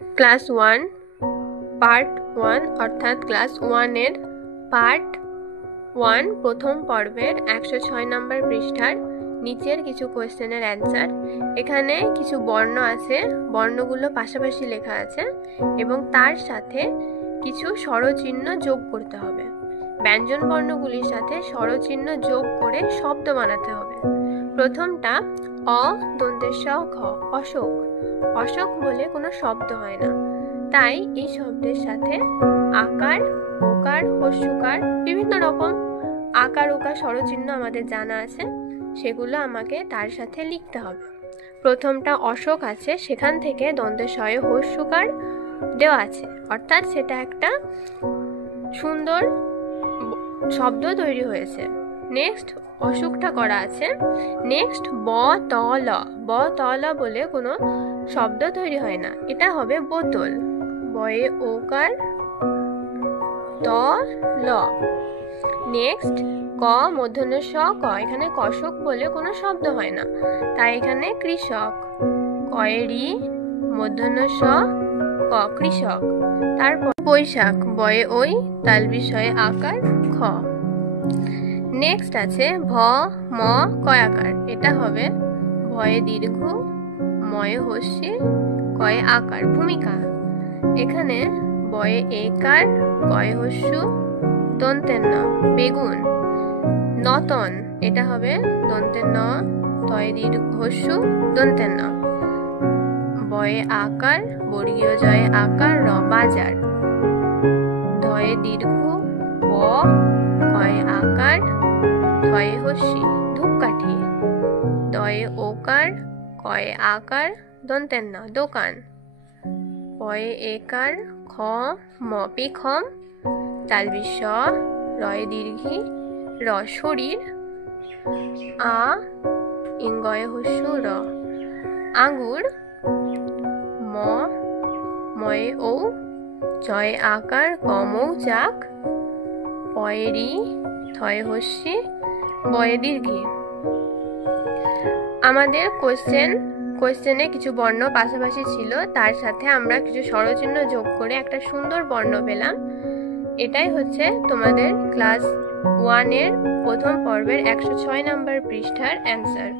Class 1 part 1 অর্থাৎ class 1 এর part 1 প্রথম পর্বের 106 নম্বর পৃষ্ঠার নিচের কিছু কোশ্চেনের অ্যান্সার। এখানে কিছু বর্ণ আছে, বর্ণগুলো পাশাপাশি লেখা আছে এবং তার সাথে কিছু স্বরচিহ্ন যোগ করতে হবে। ব্যঞ্জন বর্ণগুলির সাথে স্বরচিহ্ন যোগ করে শব্দ বানাতে হবে। প্রথমটা অ দন্তের স খ, অশোক। অশোক বলে কোনো শব্দ হয় না, তাই এই শব্দের সাথে আকার, ওকার, হস্যকার, বিভিন্ন রকম আকার ওকার স্বরচিহ্ন আমাদের জানা আছে, সেগুলো আমাকে তার সাথে লিখতে হবে। প্রথমটা অশোক আছে, সেখান থেকে দন্তের শয়ে হস্যকার দেওয়া আছে, অর্থাৎ সেটা একটা সুন্দর শব্দ তৈরি হয়েছে। নেক্সট অসুখটা করা আছে। নেক্সট ব ত ল। ব ত ল বলে কোনো শব্দ তৈরি হয় না, এটা হবে বোতল। বয়ে ওকার ত ল। নেক্সট ক মূর্ধন্য স ক, এখানে কষক বলে কোনো শব্দ হয় না, তাই এখানে কৃষক। কয়ে রি মূর্ধন্য স ক, কৃষক। তারপর বৈশাখ, বয়ে ওই তাল বিষয়ে আকার খ। নেক্সট আছে ভ ম কয়াকার, এটা হবে ভয়ে দীর্ঘ, ময়ে হস্যি, কয়ে আকার, ভূমিকা। এখানে বয়ে একার, কয়ে হস্যু, দন্তের ন, বেগুন। নতন, এটা হবে দন্তের ন, তয়ে দীর্ঘ হস্যু, দন্তের ন। বয়ে আকার, বর্গীয় জয়ে আকার র, বাজার। ধয়ে দীর্ঘ ব, কয়ে আকার, ধয়ে হস্যি, ধূপকাঠি। দয়ে ওকার, কয়ে আকার, দন্তের ন, দোকান। পয়ে একার, খ ম পেখম, তালবি স, রয়ে দীর্ঘি, র শরীর। আ ইঙ্গয়ে হস্যু র, আঙ্গুর। ম ময়ে ও, জয়ে আকার, ক মৌচাক। পয়ে রি, থয়ে হস্যি, বয়ে দীর্ঘি। আমাদের কোশ্চেনে কিছু বর্ণ পাশাপাশি ছিল, তার সাথে আমরা কিছু স্বরচিহ্ন যোগ করে একটা সুন্দর বর্ণ পেলাম। এটাই হচ্ছে তোমাদের ক্লাস 1 এর প্রথম পর্বের 106 নম্বর পৃষ্ঠার অ্যান্সার।